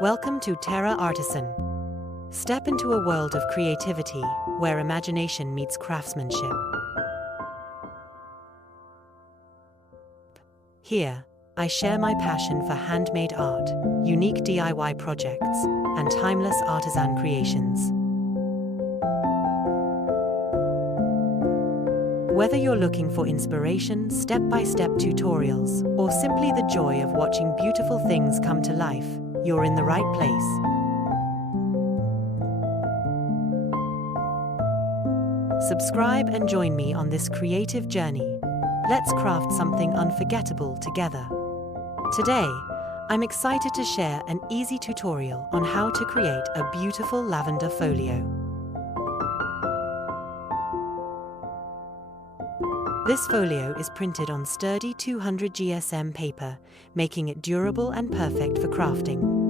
Welcome to Terra Artisan. Step into a world of creativity where imagination meets craftsmanship. Here, I share my passion for handmade art, unique DIY projects, and timeless artisan creations. Whether you're looking for inspiration, step-by-step tutorials, or simply the joy of watching beautiful things come to life, you're in the right place. Subscribe and join me on this creative journey. Let's craft something unforgettable together. Today, I'm excited to share an easy tutorial on how to create a beautiful lavender folio. This folio is printed on sturdy 200 GSM paper, making it durable and perfect for crafting.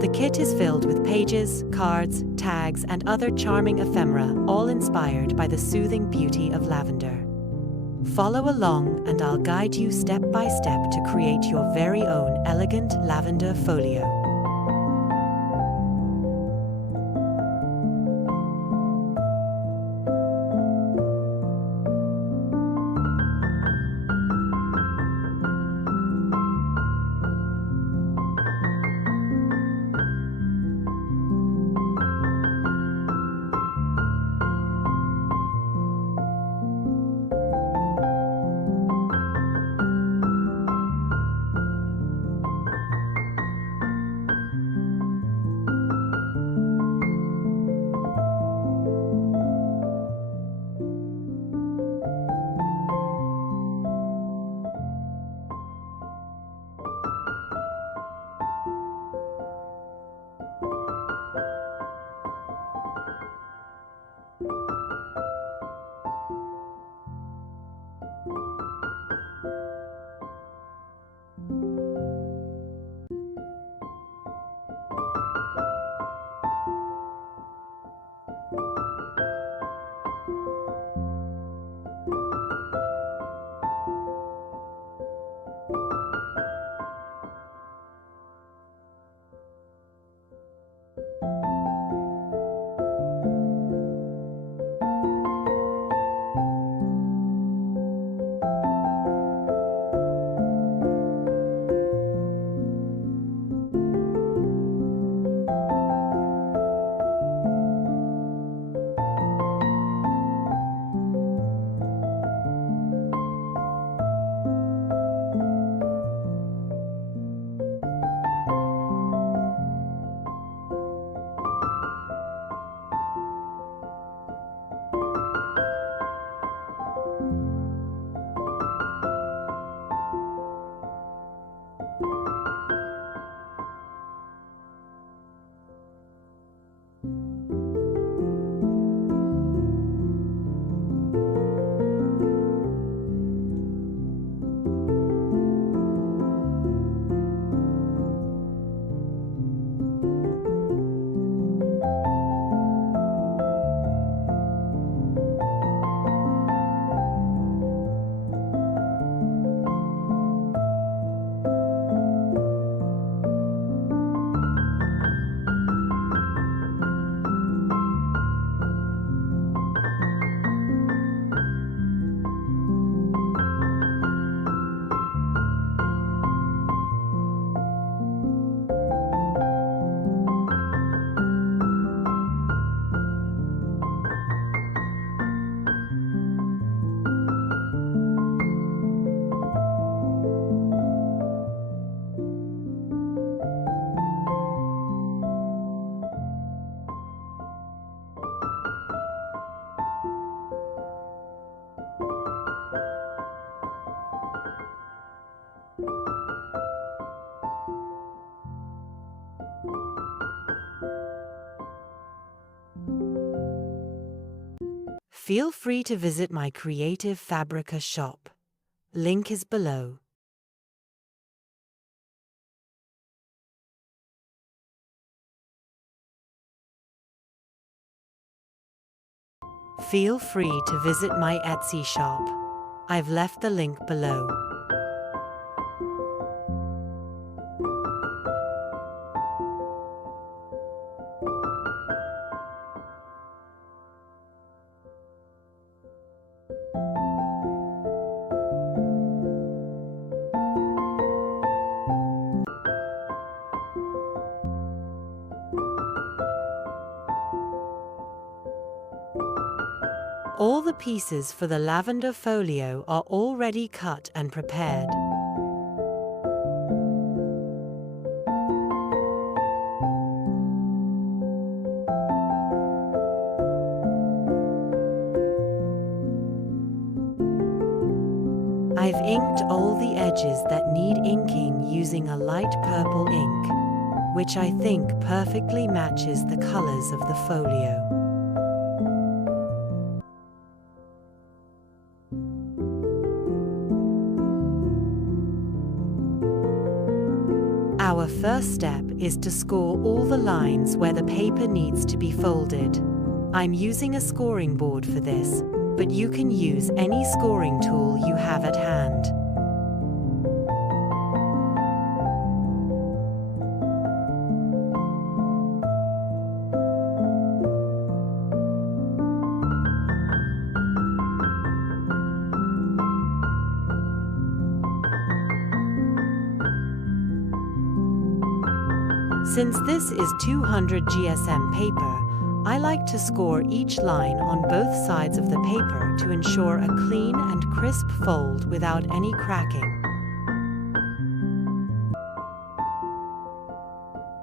The kit is filled with pages, cards, tags, and other charming ephemera, all inspired by the soothing beauty of lavender. Follow along and I'll guide you step by step to create your very own elegant lavender folio. Feel free to visit my Creative Fabrica shop. Link is below. Feel free to visit my Etsy shop. I've left the link below. All the pieces for the lavender folio are already cut and prepared. I've inked all the edges that need inking using a light purple ink, which I think perfectly matches the colors of the folio. Our first step is to score all the lines where the paper needs to be folded. I'm using a scoring board for this, but you can use any scoring tool you have at hand. Since this is 200 GSM paper, I like to score each line on both sides of the paper to ensure a clean and crisp fold without any cracking.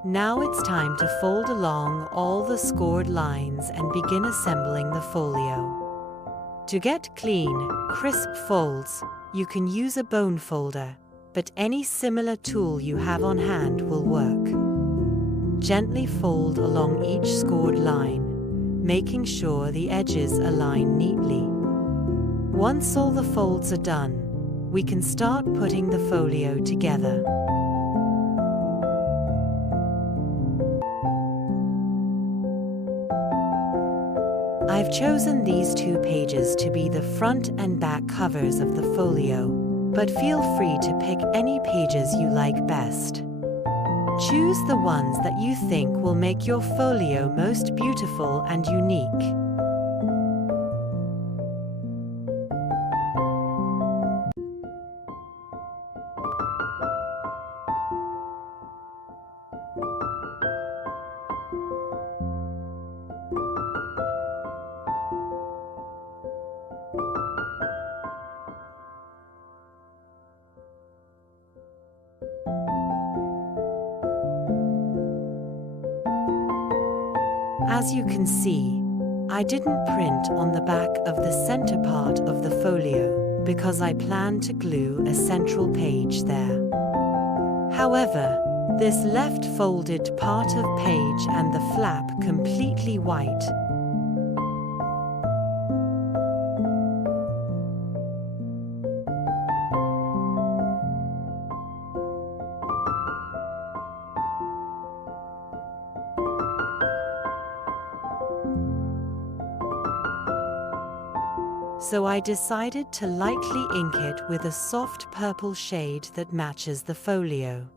Now it's time to fold along all the scored lines and begin assembling the folio. To get clean, crisp folds, you can use a bone folder, but any similar tool you have on hand will work. Gently fold along each scored line, making sure the edges align neatly. Once all the folds are done, we can start putting the folio together. I've chosen these 2 pages to be the front and back covers of the folio, but feel free to pick any pages you like best. Choose the ones that you think will make your folio most beautiful and unique. As you can see, I didn't print on the back of the center part of the folio because I plan to glue a central page there. However, this left folded part of page and the flap completely white. So I decided to lightly ink it with a soft purple shade that matches the folio.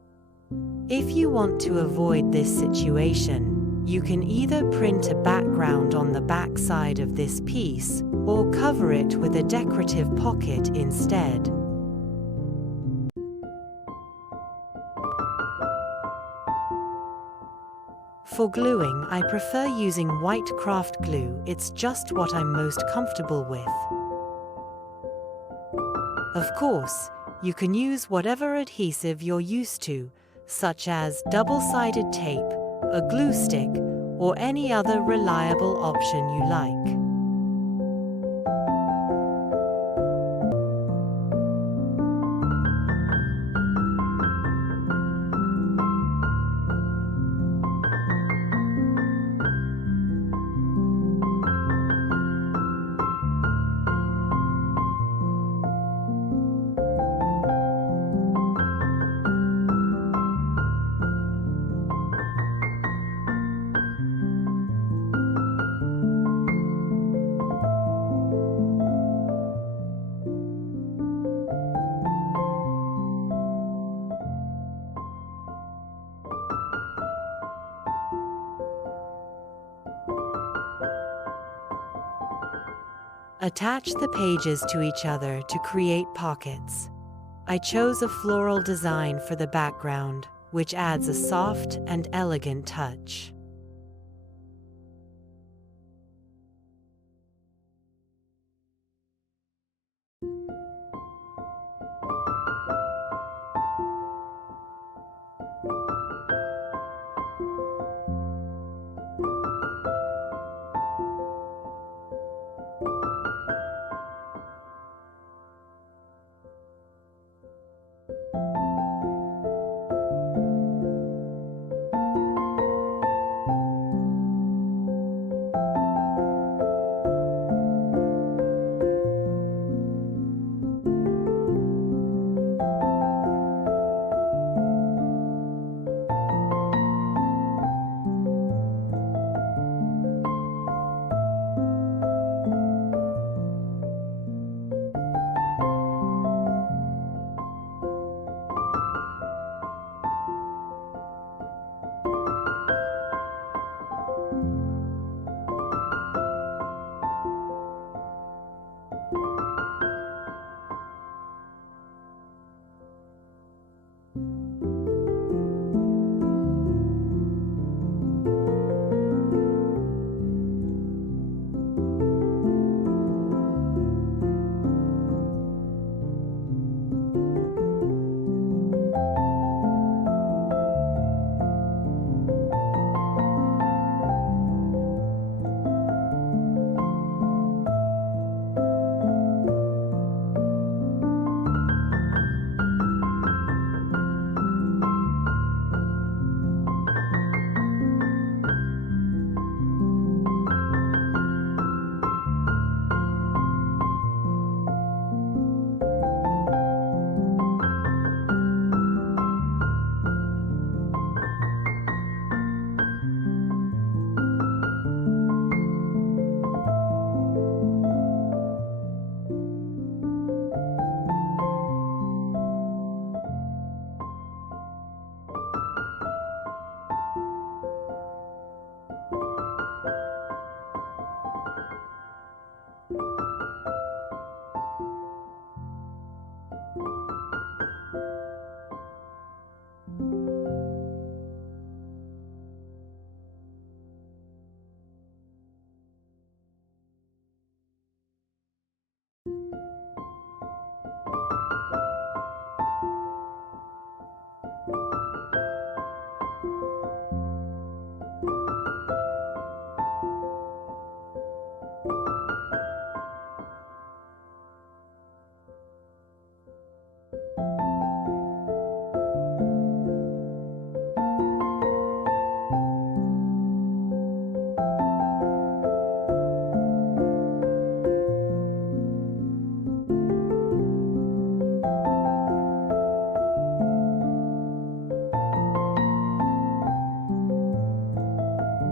If you want to avoid this situation, you can either print a background on the back side of this piece or cover it with a decorative pocket instead. For gluing, I prefer using white craft glue. It's just what I'm most comfortable with. Of course, you can use whatever adhesive you're used to, such as double-sided tape, a glue stick, or any other reliable option you like. Attach the pages to each other to create pockets. I chose a floral design for the background, which adds a soft and elegant touch.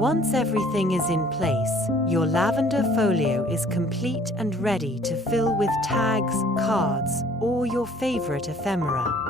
Once everything is in place, your lavender folio is complete and ready to fill with tags, cards, or your favorite ephemera.